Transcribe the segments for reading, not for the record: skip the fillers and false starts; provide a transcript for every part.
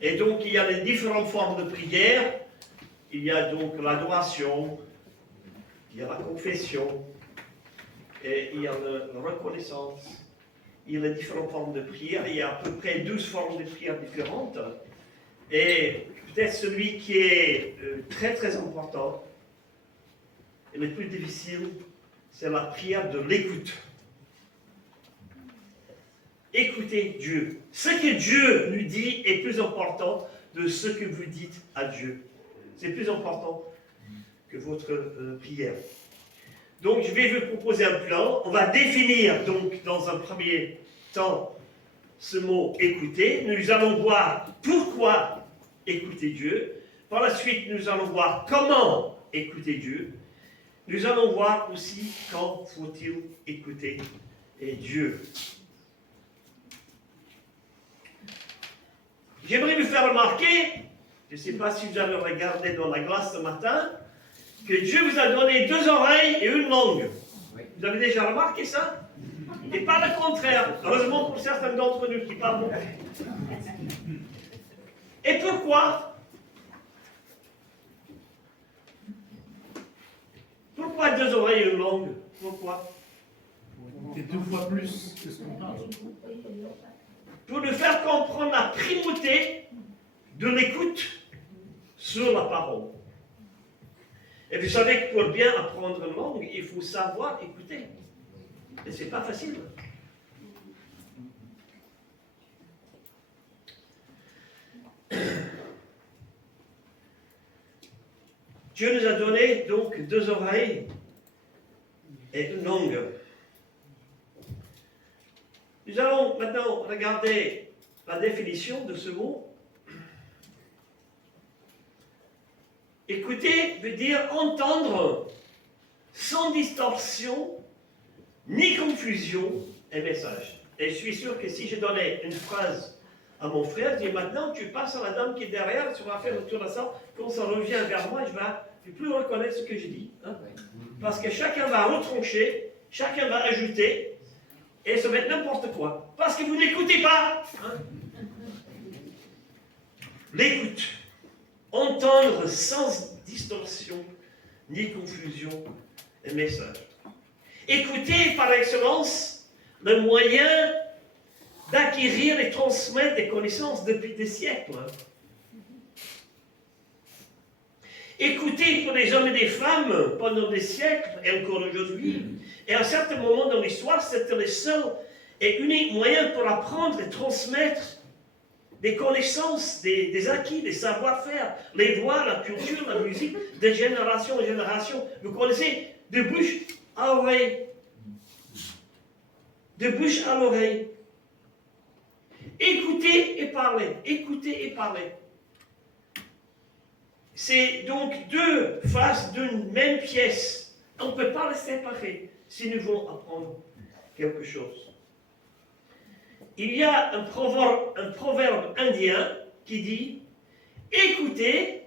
Et donc, il y a les différentes formes de prière. Il y a donc l'adoration, il y a la confession, et il y a la reconnaissance. Il y a les différentes formes de prière. Il y a à peu près 12 formes de prière différentes. Et peut-être celui qui est très très important et le plus difficile, c'est la prière de l'écoute. Écoutez Dieu. Ce que Dieu nous dit est plus important de ce que vous dites à Dieu. C'est plus important que votre prière. Donc, je vais vous proposer un plan. On va définir, donc, dans un premier temps, ce mot écouter. Nous allons voir pourquoi écouter Dieu. Par la suite, nous allons voir comment écouter Dieu. Nous allons voir aussi quand faut-il écouter Dieu. J'aimerais vous faire remarquer, je ne sais pas si vous avez regardé dans la glace ce matin, que Dieu vous a donné 2 oreilles et une langue. Vous avez déjà remarqué ça? Et pas le contraire. Heureusement pour certains d'entre nous qui parlent beaucoup. Et pourquoi? Pourquoi 2 oreilles et une langue? Pourquoi? C'est 2 fois plus que ce qu'on parle. Pour nous faire comprendre la primauté de l'écoute sur la parole. Et vous savez que pour bien apprendre une langue, il faut savoir écouter. Et ce n'est pas facile. Dieu nous a donné donc 2 oreilles et une langue. Nous allons maintenant regarder la définition de ce mot. Écouter veut dire entendre sans distorsion ni confusion un message. Et je suis sûr que si je donnais une phrase à mon frère, je dis maintenant tu passes à la dame qui est derrière, tu vas faire le tour de la salle, quand ça revient vers moi, je ne vais plus reconnaître ce que j'ai dit. Hein? Parce que chacun va retrancher, chacun va ajouter, et ça va être n'importe quoi. Parce que vous n'écoutez pas. Hein? L'écoute. Entendre sans distorsion ni confusion un message. Écouter par excellence le moyen d'acquérir et transmettre des connaissances depuis des siècles. Écouter pour les hommes et les femmes pendant des siècles et encore aujourd'hui. Et à un certain moment dans l'histoire, c'était le seul et unique moyen pour apprendre et transmettre des connaissances, des acquis, des savoir-faire, les lois, la culture, la musique, de génération en génération. Vous connaissez, de bouche à oreille. De bouche à l'oreille. Écoutez et parlez. Écoutez et parlez. C'est donc 2 faces d'une même pièce. On ne peut pas les séparer si nous voulons apprendre quelque chose. Il y a un proverbe indien qui dit « Écoutez,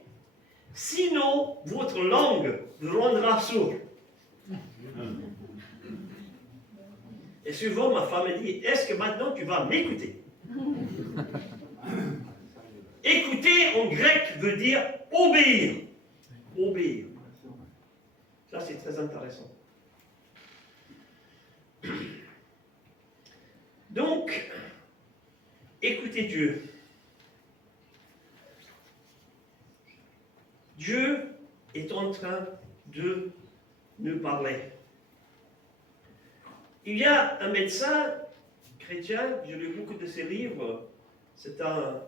sinon votre langue vous rendra sourd. » Et souvent ma femme me dit « Est-ce que maintenant tu vas m'écouter ?» Écouter en grec veut dire obéir. Obéir. Ça c'est très intéressant. Donc, écoutez Dieu. Dieu est en train de nous parler. Il y a un médecin chrétien, j'ai lu beaucoup de ses livres, c'est un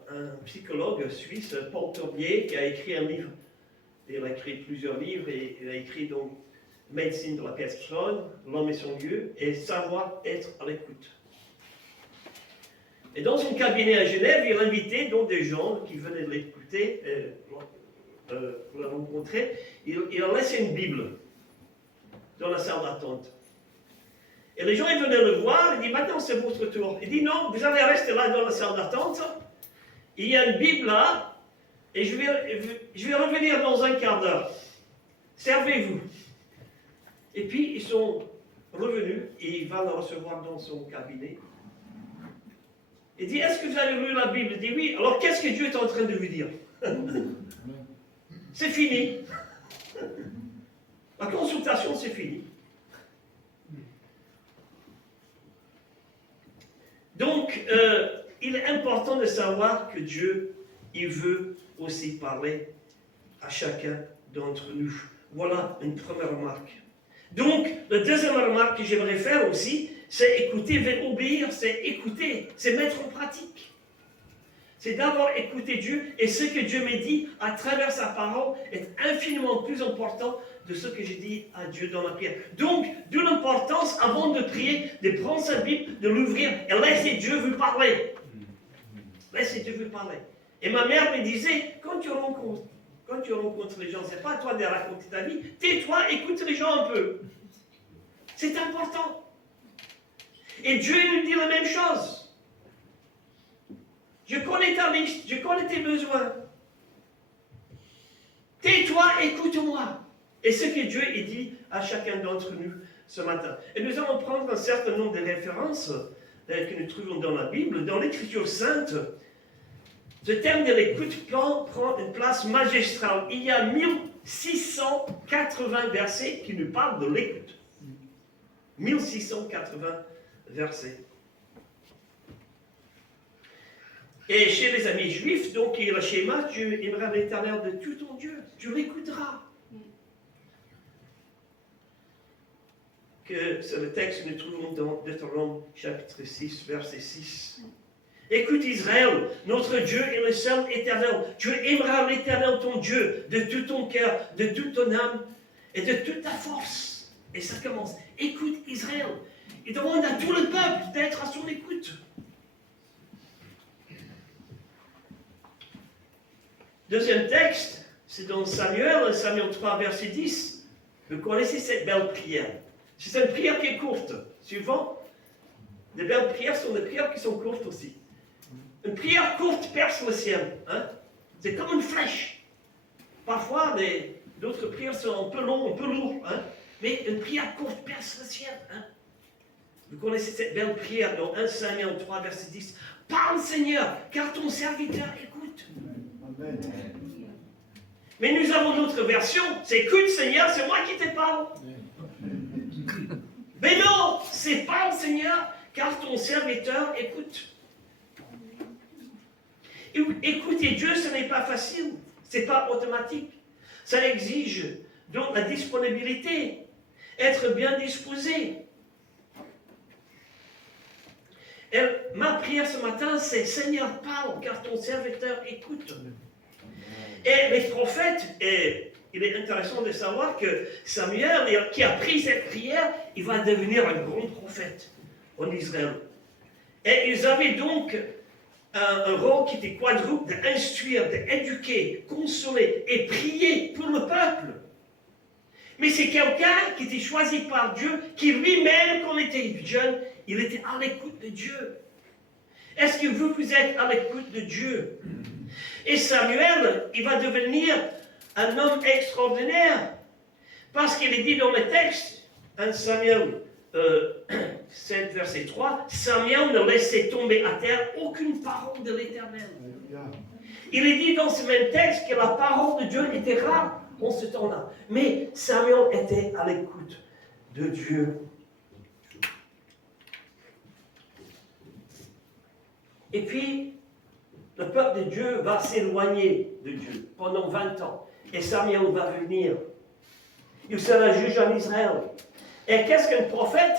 psychologue suisse, Paul Tournier, qui a écrit un livre. Il a écrit plusieurs livres et il a écrit donc Médecine de la personne, L'homme et son Dieu, et Savoir être à l'écoute. Et dans son cabinet à Genève, il invitait donc des gens qui venaient l'écouter, pour le rencontrer. Il a laissé une Bible dans la salle d'attente. Et les gens ils venaient le voir, il dit maintenant c'est votre tour. Il dit non, vous allez rester là dans la salle d'attente. Il y a une Bible là, et je vais revenir dans un quart d'heure. Servez-vous. Et puis ils sont revenus et il va le recevoir dans son cabinet. Il dit, est-ce que vous avez lu la Bible? Il dit oui. Alors qu'est-ce que Dieu est en train de vous dire? C'est fini. La consultation, c'est fini. Donc, il est important de savoir que Dieu, il veut aussi parler à chacun d'entre nous. Voilà une première remarque. Donc, la deuxième remarque que j'aimerais faire aussi, c'est écouter, obéir, c'est écouter, c'est mettre en pratique. C'est d'abord écouter Dieu, et ce que Dieu m'a dit à travers sa parole est infiniment plus important de ce que j'ai dit à Dieu dans la prière. Donc, de l'importance, avant de prier, de prendre sa Bible, de l'ouvrir et laisser Dieu vous parler. Laissez Dieu vous parler. Et ma mère me disait, quand tu rencontres les gens, c'est pas à toi de raconter ta vie, tais-toi, écoute les gens un peu. C'est important. Et Dieu nous dit la même chose. Je connais ta liste, je connais tes besoins. Tais-toi, écoute-moi. Et ce que Dieu a dit à chacun d'entre nous ce matin. Et nous allons prendre un certain nombre de références que nous trouvons dans la Bible, dans l'Écriture sainte. Ce thème de l'écoute prend une place magistrale. Il y a 1680 versets qui nous parlent de l'écoute. 1680 versets. Et chez les amis juifs, donc, il y a le schéma, tu aimeras l'Éternel de tout ton Dieu. Tu l'écouteras. Que c'est le texte que nous trouvons dans Deutéronome chapitre 6, verset 6. Écoute Israël, notre Dieu est le seul éternel. Tu aimeras l'Éternel ton Dieu de tout ton cœur, de toute ton âme et de toute ta force. Et ça commence. Écoute Israël. Il demande à tout le peuple d'être à son écoute. Deuxième texte, c'est dans Samuel 3, verset 10. Vous connaissez cette belle prière. C'est une prière qui est courte. Souvent, les belles prières sont des prières qui sont courtes aussi. Une prière courte perce le ciel. Hein? C'est comme une flèche. Parfois, d'autres prières sont un peu longues, un peu lourdes. Hein? Mais une prière courte perce le ciel. Hein? Vous connaissez cette belle prière dans 1 Samuel 3, verset 10. Parle Seigneur, car ton serviteur écoute. Amen. Mais nous avons notre version. C'est écoute Seigneur, c'est moi qui te parle. Mais non, c'est parle Seigneur, car ton serviteur écoute. Écouter Dieu, ce n'est pas facile, ce n'est pas automatique. Ça exige donc la disponibilité, être bien disposé. Et ma prière ce matin, c'est Seigneur, parle, car ton serviteur écoute. Et les prophètes, et il est intéressant de savoir que Samuel, qui a pris cette prière, il va devenir un grand prophète en Israël. Et ils avaient donc un rôle qui était quadruple, d'instruire, d'éduquer, consoler et prier pour le peuple. Mais c'est quelqu'un qui était choisi par Dieu, qui lui-même, quand il était jeune, il était à l'écoute de Dieu. Est-ce que vous êtes à l'écoute de Dieu? Et Samuel, il va devenir un homme extraordinaire. Parce qu'il est dit dans le texte, 1 Samuel 7, verset 3, Samuel ne laissait tomber à terre aucune parole de l'Éternel. Il est dit dans ce même texte que la parole de Dieu était rare en ce temps-là. Mais Samuel était à l'écoute de Dieu. Et puis, le peuple de Dieu va s'éloigner de Dieu pendant 20 ans. Et Samuel va venir. Il sera juge en Israël. Et qu'est-ce qu'un prophète?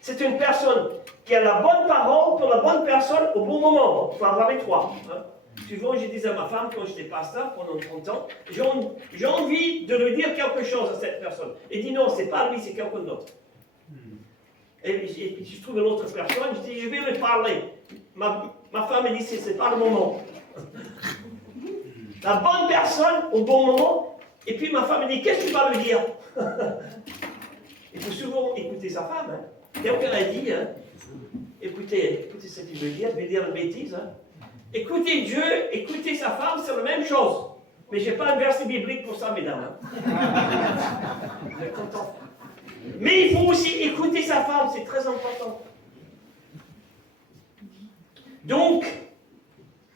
C'est une personne qui a la bonne parole pour la bonne personne au bon moment. Il faut avoir les trois. Hein? Souvent, je disais à ma femme, quand j'étais pasteur pendant 30 ans, j'ai envie de lui dire quelque chose à cette personne. Elle dit non, c'est pas lui, c'est quelqu'un d'autre. Et puis je trouve une autre personne, je dis, je vais lui parler. Ma femme me dit, c'est pas le moment. La bonne personne au bon moment. Et puis ma femme me dit, qu'est-ce que tu vas lui dire? Il faut souvent écouter sa femme. Hein. Quelqu'un a dit, hein, écoutez ce qu'il veut dire, je vais dire une bêtise. Hein. Écouter Dieu, écouter sa femme, c'est la même chose. Mais je n'ai pas un verset biblique pour ça, mesdames. Hein. Vous êtes contents. Mais il faut aussi écouter sa femme, c'est très important. Donc,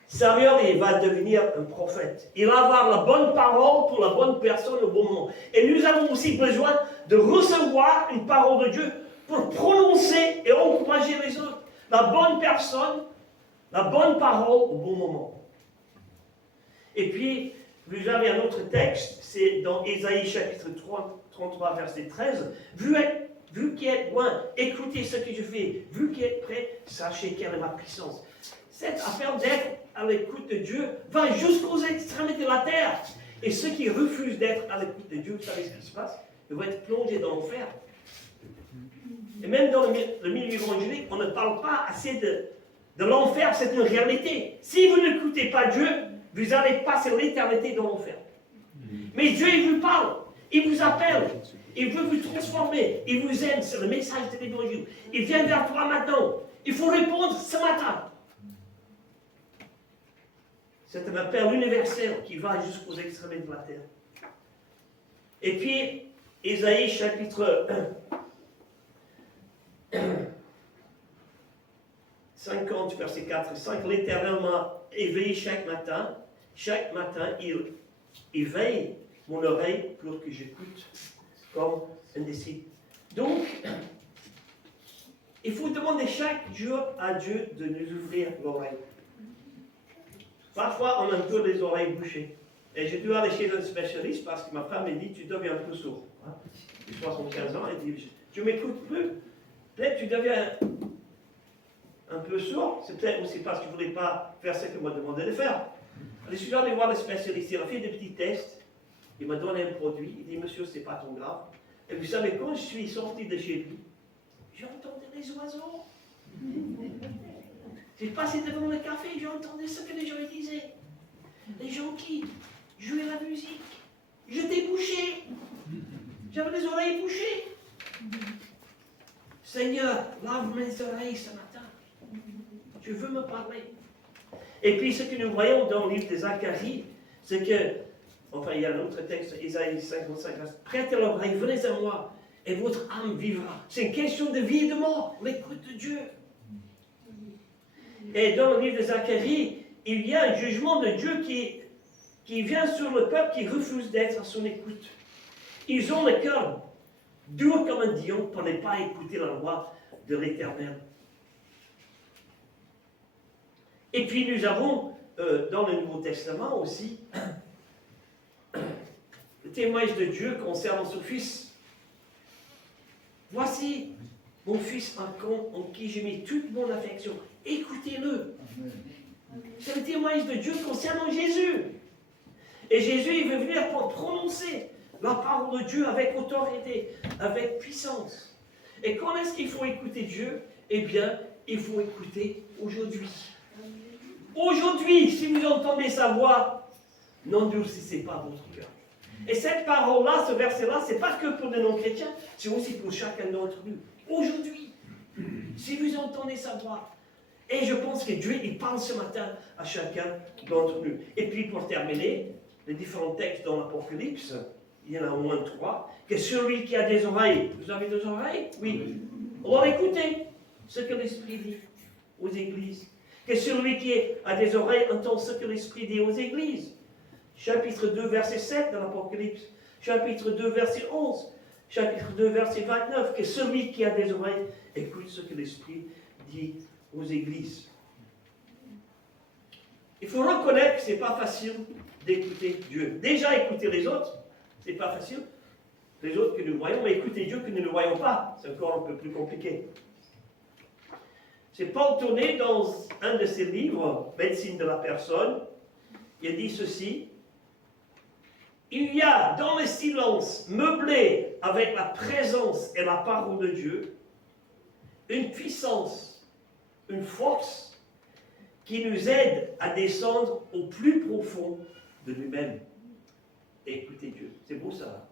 Samuel, il va devenir un prophète. Il va avoir la bonne parole pour la bonne personne au bon moment. Et nous avons aussi besoin de recevoir une parole de Dieu pour prononcer et encourager les autres. La bonne personne, la bonne parole au bon moment. Et puis, vous avez un autre texte, c'est dans Ésaïe chapitre 33, verset 13. Vous qui êtes loin, écoutez ce que je fais. Vous qui êtes près, sachez quelle est ma puissance. Cette affaire d'être à l'écoute de Dieu va jusqu'aux extrémités de la terre. Et ceux qui refusent d'être à l'écoute de Dieu, vous savez ce qui se passe? Ils vont être plongés dans l'enfer. Et même dans le milieu évangélique, on ne parle pas assez de l'enfer, c'est une réalité. Si vous n'écoutez pas Dieu, vous allez passer l'éternité dans l'enfer. Mais Dieu, il vous parle, il vous appelle, il veut vous transformer, il vous aime, c'est le message de l'évangile. Il vient vers toi maintenant. Il faut répondre ce matin. C'est un appel universel qui va jusqu'aux extrémités de la terre. Et puis, Ésaïe chapitre 50, verset 4 et 5, l'Éternel m'a éveillé chaque matin. Chaque matin, il veille mon oreille pour que j'écoute comme un disciple. Donc, il faut demander chaque jour à Dieu de nous ouvrir l'oreille. Parfois, on a un peu les oreilles bouchées. Et j'ai dû aller chez un spécialiste parce que ma femme m'a dit, tu deviens un peu sourd. J'ai 75 ans, elle dit, tu ne m'écoutes plus. Peut-être tu deviens un peu sourd. C'est peut-être aussi parce que tu ne voulais pas faire ce que m'a demandé de faire. Je suis allé voir le spécialiste, il a fait des petits tests. Il m'a donné un produit. Il dit, monsieur, ce n'est pas trop grave. Et vous savez, quand je suis sorti de chez lui, j'entendais les oiseaux. J'ai passé devant le café, j'entendais ce que les gens disaient. Les gens qui jouaient la musique. J'étais bouché. J'avais les oreilles bouchées. Seigneur, lave mes oreilles ce matin. Je veux me parler. Et puis ce que nous voyons dans le livre de Zacharie, c'est que, enfin il y a un autre texte, Isaïe 55, prêtez l'oreille, venez à moi, et votre âme vivra. C'est une question de vie et de mort, l'écoute de Dieu. Et dans le livre de Zacharie, il y a un jugement de Dieu qui vient sur le peuple qui refuse d'être à son écoute. Ils ont le cœur dur comme un dion pour ne pas écouter la voix de l'Éternel. Et puis nous avons dans le Nouveau Testament aussi le témoignage de Dieu concernant son Fils. Voici mon Fils en qui j'ai mis toute mon affection. Écoutez-le. C'est le témoignage de Dieu concernant Jésus. Et Jésus, il veut venir pour prononcer la parole de Dieu avec autorité, avec puissance. Et quand est-ce qu'il faut écouter Dieu? Eh bien, il faut écouter aujourd'hui. Aujourd'hui, si vous entendez sa voix, n'endurcissez pas votre cœur. Et cette parole-là, ce verset-là, ce n'est pas que pour les non-chrétiens, c'est aussi pour chacun d'entre nous. Aujourd'hui, si vous entendez sa voix, et je pense que Dieu, il parle ce matin à chacun d'entre nous. Et puis, pour terminer, les différents textes dans l'Apocalypse, il y en a au moins 3, que celui qui a des oreilles, vous avez des oreilles? Oui. Alors écoutez ce que l'Esprit dit aux églises. Que celui qui a des oreilles entend ce que l'Esprit dit aux églises. Chapitre 2, verset 7 de l'Apocalypse. Chapitre 2, verset 11. Chapitre 2, verset 29. Que celui qui a des oreilles écoute ce que l'Esprit dit aux églises. Il faut reconnaître que ce n'est pas facile d'écouter Dieu. Déjà, écouter les autres, ce n'est pas facile. Les autres que nous voyons, mais écouter Dieu que nous ne voyons pas, c'est encore un peu plus compliqué. C'est Paul Tourné dans un de ses livres, Médecine de la personne, il dit ceci. Il y a dans le silence meublé avec la présence et la parole de Dieu une puissance, une force qui nous aide à descendre au plus profond de nous-mêmes. Écoutez Dieu, c'est beau ça.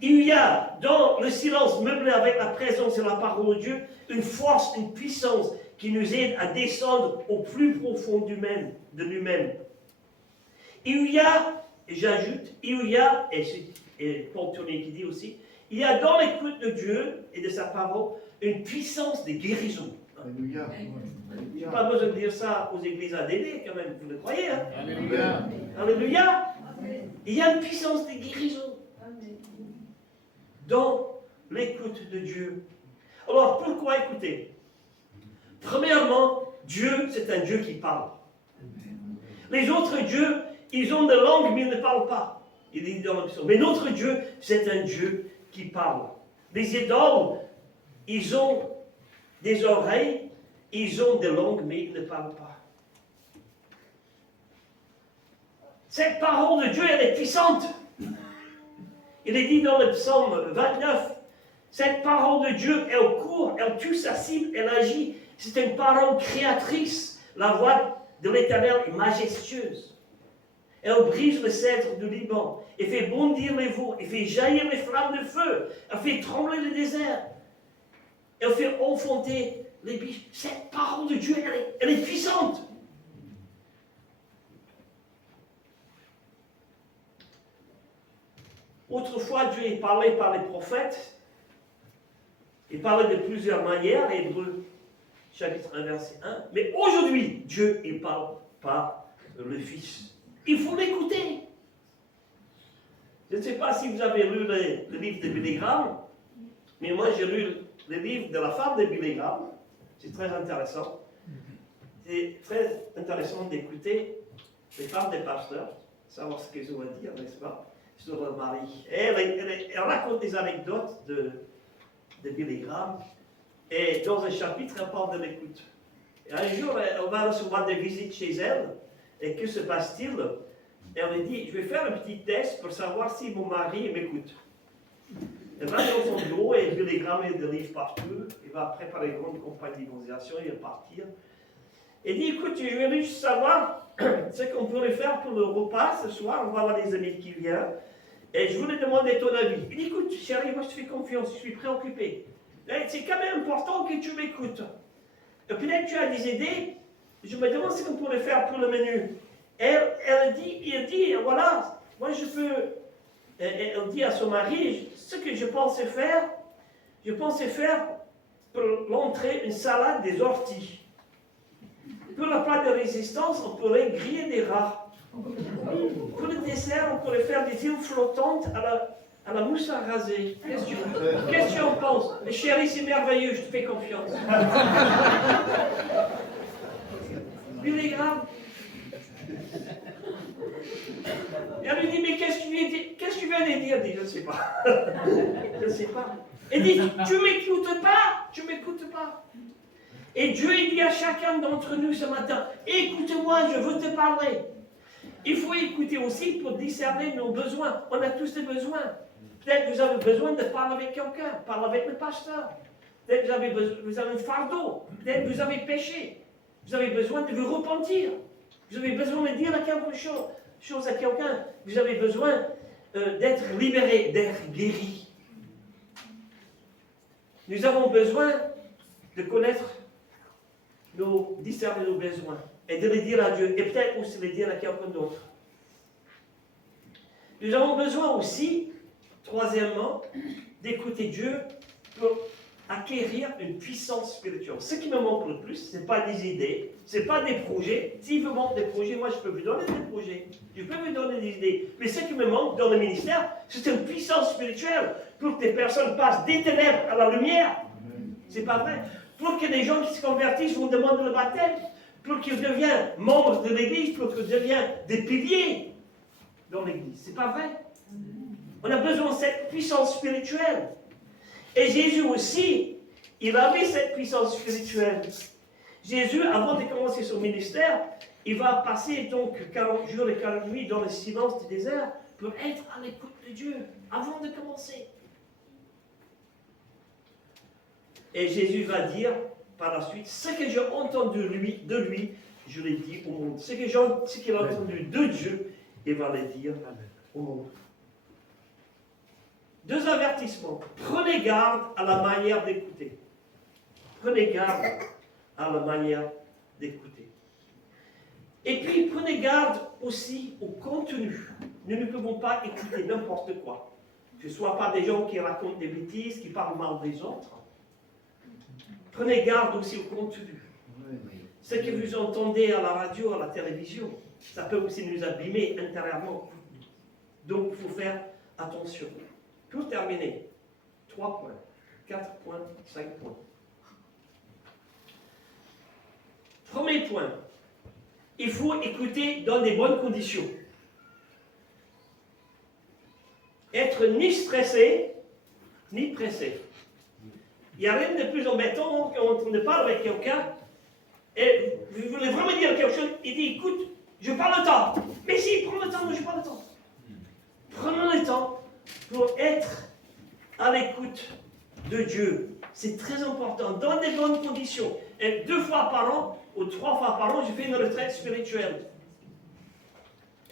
Il y a dans le silence meublé avec la présence et la parole de Dieu une force, une puissance qui nous aide à descendre au plus profond de nous-mêmes. Il y a, et j'ajoute, il y a, et Paul Tourné qui dit aussi, il y a dans l'écoute de Dieu et de sa parole une puissance de guérison. Alléluia. Je n'ai pas besoin de dire ça aux églises ADD, quand même, vous le croyez, hein? Alléluia. Alléluia. Il y a une puissance de guérison dans l'écoute de Dieu. Alors, pourquoi écouter? Premièrement, Dieu, c'est un Dieu qui parle. Les autres dieux, ils ont des langues, mais ils ne parlent pas. Il dit dans l'option. Mais notre Dieu, c'est un Dieu qui parle. Les idoles, ils ont des oreilles, ils ont des langues, mais ils ne parlent pas. Cette parole de Dieu, elle est puissante. Il est dit dans le psaume 29, cette parole de Dieu, elle court, elle tue sa cible, elle agit. C'est une parole créatrice. La voix de l'Éternel est majestueuse. Elle brise le cèdre du Liban. Elle fait bondir les veaux. Elle fait jaillir les flammes de feu. Elle fait trembler le désert. Elle fait enfanter les biches. Cette parole de Dieu, elle est puissante. Autrefois, Dieu est parlé par les prophètes. Il parlait de plusieurs manières, Hébreux, chapitre 1, verset 1. Mais aujourd'hui, Dieu, il parle par le Fils. Il faut l'écouter. Je ne sais pas si vous avez lu le livre de Billy Graham, mais moi j'ai lu le livre de la femme de Billy Graham. C'est très intéressant. C'est très intéressant d'écouter les femmes des pasteurs, savoir ce qu'elles ont à dire, n'est-ce pas, sur leur mari. Et elle raconte des anecdotes de Billy Graham. Et dans un chapitre, elle parle de l'écoute. Et un jour, elle va recevoir des visites chez elle. Et que se passe-t-il? Elle lui dit, je vais faire un petit test pour savoir si mon mari m'écoute. Elle va dans son bureau et Billy Graham a des livres partout. Il va préparer une grande campagne d'évangélisation, il va partir. Elle dit, écoute, je vais juste savoir ce qu'on pourrait faire pour le repas ce soir. On va avoir des amis qui viennent. Et je voulais demander ton avis. Il dit, écoute, chérie, moi je te fais confiance, je suis préoccupé. C'est quand même important que tu m'écoutes. Peut-être tu as des idées. Je me demande ce qu'on pourrait faire pour le menu. Il dit, voilà, moi je peux. Elle dit à son mari, ce que je pensais faire pour l'entrée une salade des orties. Pour le plat de résistance, on pourrait griller des rats. Pour le dessert, on pourrait faire des îles flottantes à la mousse à raser. Qu'est-ce que tu en penses? Chérie, c'est merveilleux, je te fais confiance. Billy Graham. Et elle lui dit, mais qu'est-ce que tu viens de dire? Elle dit, je ne sais pas. Je ne sais pas. Elle dit, tu m'écoutes pas? Tu m'écoutes pas. Et Dieu il dit à chacun d'entre nous ce matin, écoute-moi, je veux te parler. Il faut écouter aussi pour discerner nos besoins. On a tous des besoins. Peut-être que vous avez besoin de parler avec quelqu'un, parler avec le pasteur. Peut-être que vous avez un fardeau. Peut-être que vous avez péché. Vous avez besoin de vous repentir. Vous avez besoin de dire quelque chose à quelqu'un. Vous avez besoin d'être libéré, d'être guéri. Nous avons besoin de connaître discerner nos besoins et de les dire à Dieu et peut-être aussi les dire à quelqu'un d'autre. Nous avons besoin aussi, troisièmement, d'écouter Dieu pour acquérir une puissance spirituelle. Ce qui me manque le plus, ce n'est pas des idées, ce n'est pas des projets. S'il me manque des projets, moi je peux vous donner des projets, je peux vous donner des idées. Mais ce qui me manque dans le ministère, c'est une puissance spirituelle pour que des personnes passent des ténèbres à la lumière. C'est pas vrai. Pour que les gens qui se convertissent vous demandent le baptême, pour qu'ils deviennent membres de l'Église, pour qu'ils deviennent des piliers dans l'Église. C'est pas vrai. On a besoin de cette puissance spirituelle. Et Jésus aussi, il avait cette puissance spirituelle. Jésus, avant de commencer son ministère, il va passer donc 40 jours et 40 nuits dans le silence du désert pour être à l'écoute de Dieu, avant de commencer. Et Jésus va dire par la suite, ce que j'ai entendu de lui, je l'ai dit au monde. Ce qu'il a entendu de Dieu, il va le dire au monde. Deux avertissements. Prenez garde à la manière d'écouter. Prenez garde à la manière d'écouter. Et puis, prenez garde aussi au contenu. Nous ne pouvons pas écouter n'importe quoi. Que ce ne soit pas des gens qui racontent des bêtises, qui parlent mal des autres. Prenez garde aussi au contenu. Ce que vous entendez à la radio, à la télévision, ça peut aussi nous abîmer intérieurement. Donc, il faut faire attention. Pour terminer, 3 points, 4 points, 5 points. Premier point, il faut écouter dans des bonnes conditions. Être ni stressé, ni pressé. Il n'y a rien de plus embêtant quand on parle avec quelqu'un et vous voulez vraiment dire quelque chose, il dit, écoute, je parle le temps. Mais si, prends le temps, moi je parle le temps. Prenons le temps pour être à l'écoute de Dieu. C'est très important, dans des bonnes conditions. Et 2 fois par an, ou 3 fois par an, je fais une retraite spirituelle.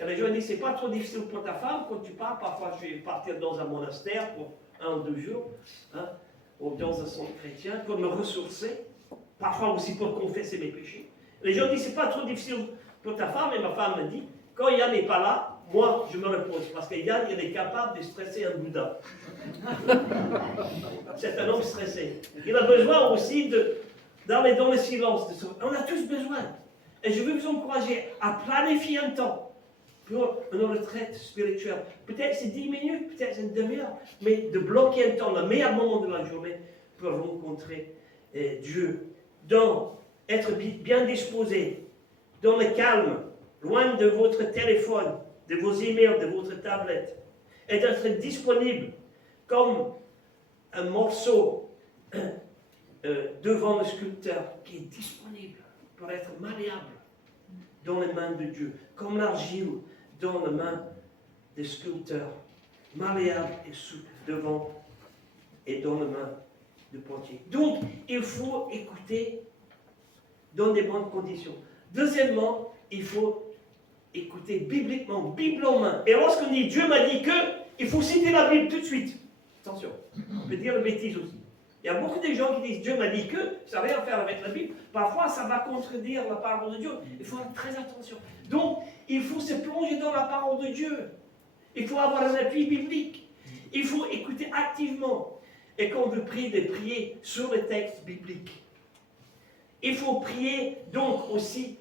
Et les gens disent, c'est pas trop difficile pour ta femme quand tu pars. Parfois, je vais partir dans un monastère pour 1 ou 2 jours, hein, ou dans un centre chrétien, pour me ressourcer. Parfois aussi pour confesser mes péchés. Les gens disent, c'est pas trop difficile pour ta femme. Et ma femme me dit, quand Yann n'est pas là, moi, je me repose. Parce que Yann, il est capable de stresser un Bouddha. C'est un homme stressé. Il a besoin aussi d'aller dans le silence. On a tous besoin. Et je veux vous encourager à planifier un temps pour une retraite spirituelle. Peut-être c'est 10 minutes, peut-être c'est une demi-heure, mais de bloquer un temps, le meilleur moment de la journée, pour rencontrer Dieu. Donc, être bien disposé, dans le calme, loin de votre téléphone, de vos emails, de votre tablette, et d'être disponible comme un morceau devant le sculpteur qui est disponible pour être malléable dans les mains de Dieu, comme l'argile dans les mains des sculpteurs, malléable et souple devant et dans les mains du potier. Donc, il faut écouter dans des bonnes conditions. Deuxièmement, il faut écouter bibliquement, Bible en main. Et lorsqu'on dit Dieu m'a dit que, il faut citer la Bible tout de suite. Attention, on peut dire une bêtise aussi. Il y a beaucoup de gens qui disent Dieu m'a dit que, ça n'a rien à faire avec la Bible. Parfois, ça va contredire la parole de Dieu. Il faut faire très attention. Donc, il faut se plonger dans la parole de Dieu. Il faut avoir un appui biblique. Il faut écouter activement. Et quand vous priez, de prier sur les textes bibliques. Il faut prier donc aussi,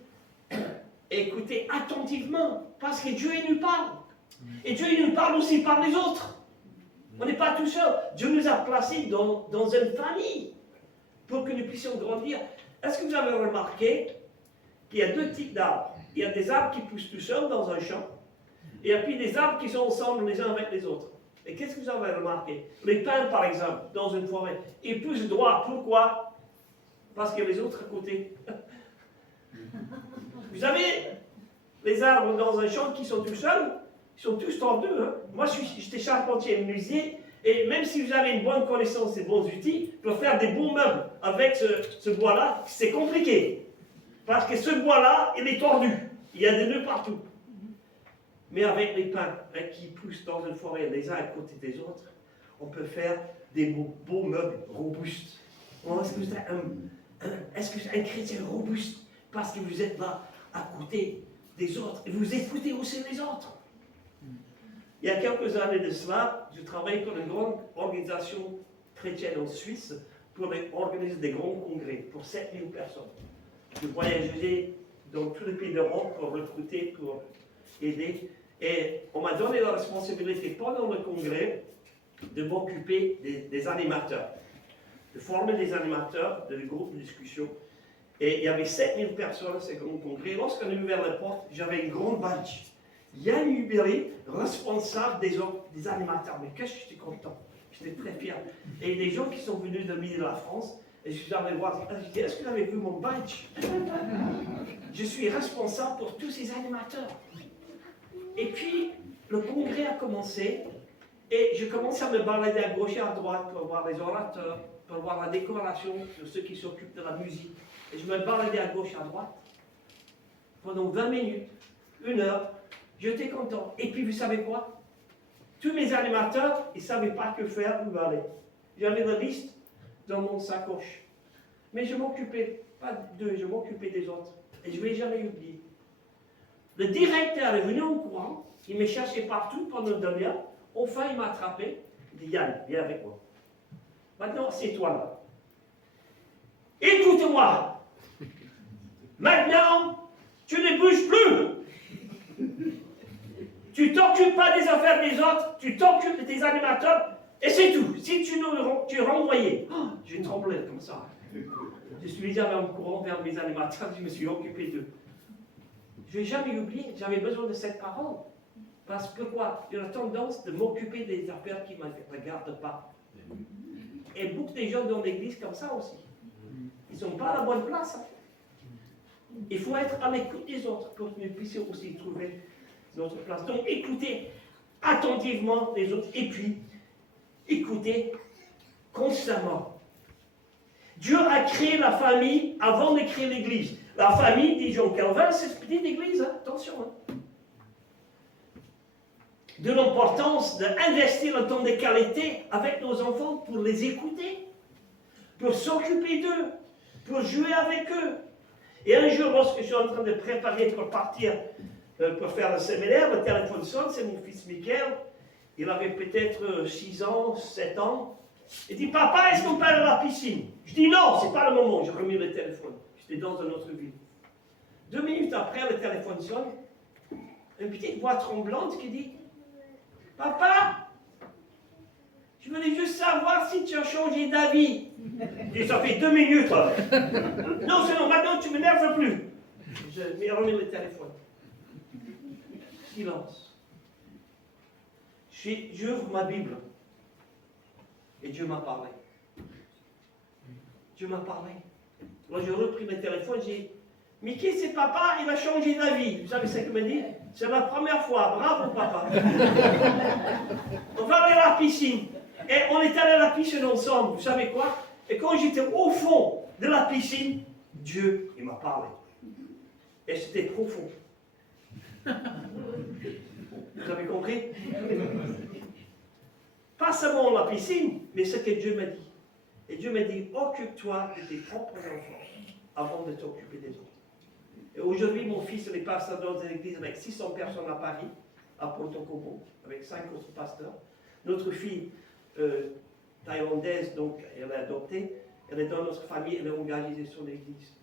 écouter attentivement, parce que Dieu il nous parle. Et Dieu il nous parle aussi par les autres. On n'est pas tout seul. Dieu nous a placés dans une famille pour que nous puissions grandir. Est-ce que vous avez remarqué qu'il y a 2 types d'arbres? Il y a des arbres qui poussent tout seuls dans un champ, et puis des arbres qui sont ensemble les uns avec les autres. Et qu'est-ce que vous avez remarqué? Les pins, par exemple, dans une forêt, ils poussent droit. Pourquoi? Parce qu'il y a les autres à côté. Vous avez les arbres dans un champ qui sont tout seuls, ils sont tous tordus. Hein? Moi, j'étais charpentier et menuisier, et même si vous avez une bonne connaissance des bons outils, pour faire des bons meubles avec ce bois-là, c'est compliqué. Parce que ce bois-là, il est tordu. Il y a des nœuds partout. Mais avec les pins qui poussent dans une forêt les uns à côté des autres, on peut faire des beaux meubles robustes. Est-ce que vous êtes un chrétien robuste? Parce que vous êtes là à côté des autres et vous écoutez aussi les autres. Il y a quelques années de cela, je travaillais pour une grande organisation chrétienne en Suisse pour organiser des grands congrès pour 7000 personnes. Je voyageais dans tous les pays d'Europe pour recruter, pour aider. Et on m'a donné la responsabilité pendant le congrès de m'occuper des animateurs, de former des animateurs de groupes de discussion. Et il y avait 7000 personnes à ce grand congrès. Lorsqu'on a ouvert la porte, j'avais une grande badge. Yann Hubéry, responsable des animateurs. Mais qu'est-ce que j'étais content. J'étais très fier. Et des gens qui sont venus de milieu de la France, et je suis allé voir, je dis, est-ce que vous avez vu mon badge? Je suis responsable pour tous ces animateurs. Et puis, le congrès a commencé, et je commençais à me balader à gauche et à droite pour voir les orateurs, pour voir la décoration de ceux qui s'occupent de la musique. Et je me baladais à gauche et à droite pendant 20 minutes, 1 heure. J'étais content. Et puis, vous savez quoi? Tous mes animateurs, ils ne savaient pas que faire où aller. J'avais la liste dans mon sacoche. Mais je ne m'occupais pas d'eux, je m'occupais des autres. Et je ne vais jamais oublier. Le directeur est venu en courant, il me cherchait partout pendant une demi-heure. Enfin, il m'a attrapé. Il dit, Yann, viens avec moi. Maintenant, c'est toi là. écoute-moi. Maintenant, tu ne bouges plus. Tu t'occupes pas des affaires des autres, tu t'occupes de tes animateurs, et c'est tout. Si tu es renvoyé, j'ai tremblé comme ça. Je suis déjà en courant vers mes animateurs, je me suis occupé d'eux. Je n'ai jamais oublié, j'avais besoin de cette parole. Parce que quoi? J'ai la tendance de m'occuper des affaires qui ne me regardent pas. Et beaucoup de gens dans l'église comme ça aussi. Ils ne sont pas à la bonne place. Il faut être à l'écoute des autres pour que nous puissions aussi trouver notre place. Donc écoutez attentivement les autres et puis écoutez constamment. Dieu a créé la famille avant de créer l'église. La famille, dit Jean Calvin, c'est une petite église, hein, attention. Hein. De l'importance d'investir un temps de qualité avec nos enfants pour les écouter, pour s'occuper d'eux, pour jouer avec eux. Et un jour, lorsque je suis en train de préparer pour partir pour faire le séminaire, le téléphone sonne, c'est mon fils Michael. Il avait peut-être 6 ans, 7 ans. Il dit, papa, est-ce qu'on peut aller à la piscine? Je dis, non, c'est pas le moment. J'ai remis le téléphone. J'étais dans une autre ville. 2 minutes après, le téléphone sonne. Une petite voix tremblante qui dit, papa, je voulais juste savoir si tu as changé d'avis. Je dis, ça fait 2 minutes. Non, c'est non, maintenant tu ne m'énerves plus. Je remis le téléphone. Silence. J'ouvre ma Bible. Et Dieu m'a parlé. Dieu m'a parlé. Moi, j'ai repris le téléphone, j'ai dit, Mickey, c'est papa, il a changé d'avis. Vous savez ce qu'il m'a dit? C'est la première fois. Bravo, papa. On va aller à la piscine. Et on est allé à la piscine ensemble. Vous savez quoi? Et quand j'étais au fond de la piscine, Dieu, il m'a parlé. Et c'était profond. Vous avez compris? Pas seulement la piscine, mais ce que Dieu m'a dit. Et Dieu m'a dit, occupe-toi de tes propres enfants avant de t'occuper des autres. Et aujourd'hui, mon fils est pasteur dans une église avec 600 personnes à Paris, à Porto Cobo, avec 5 autres pasteurs. Notre fille thaïlandaise, donc elle est adoptée, elle est dans notre famille, elle est engagée sur l'église.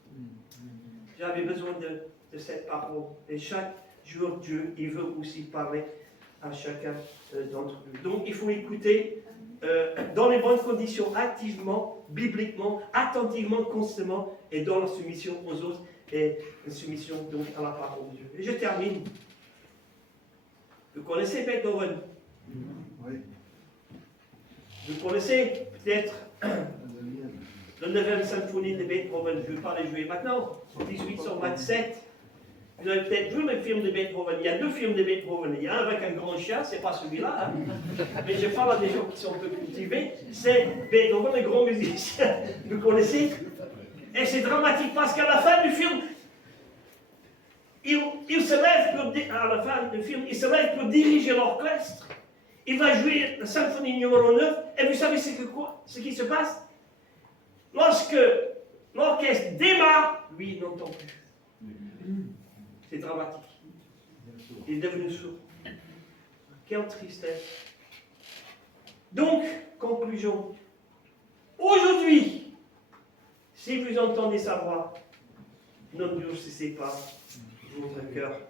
J'avais besoin de cette parole. Et chaque jour, Dieu, il veut aussi parler à chacun d'entre nous. Donc, il faut écouter dans les bonnes conditions, activement, bibliquement, attentivement, constamment, et dans la soumission aux autres, et la soumission donc à la parole de Dieu. Et je termine. Vous connaissez Beethoven? Oui. Vous connaissez peut-être la 9e symphonie de Beethoven. Je ne vais pas les jouer maintenant. En 1827. Vous avez peut-être vu le film de Beethoven. Il y a 2 films de Beethoven. Il y a un avec un grand chien, c'est pas celui-là. Hein. Mais je parle à des gens qui sont un peu cultivés. C'est Beethoven, le grand musicien. Vous connaissez? Et c'est dramatique parce qu'à la fin du film, il se lève à la fin du film, il se lève pour diriger l'orchestre. Il va jouer la symphonie numéro 9. Et vous savez ce qui se passe? Lorsque l'orchestre démarre, lui, il n'entend plus. C'est dramatique. Il est devenu sourd. Quelle tristesse. Donc, conclusion. Aujourd'hui, si vous entendez sa voix, n'endurcissez pas votre cœur.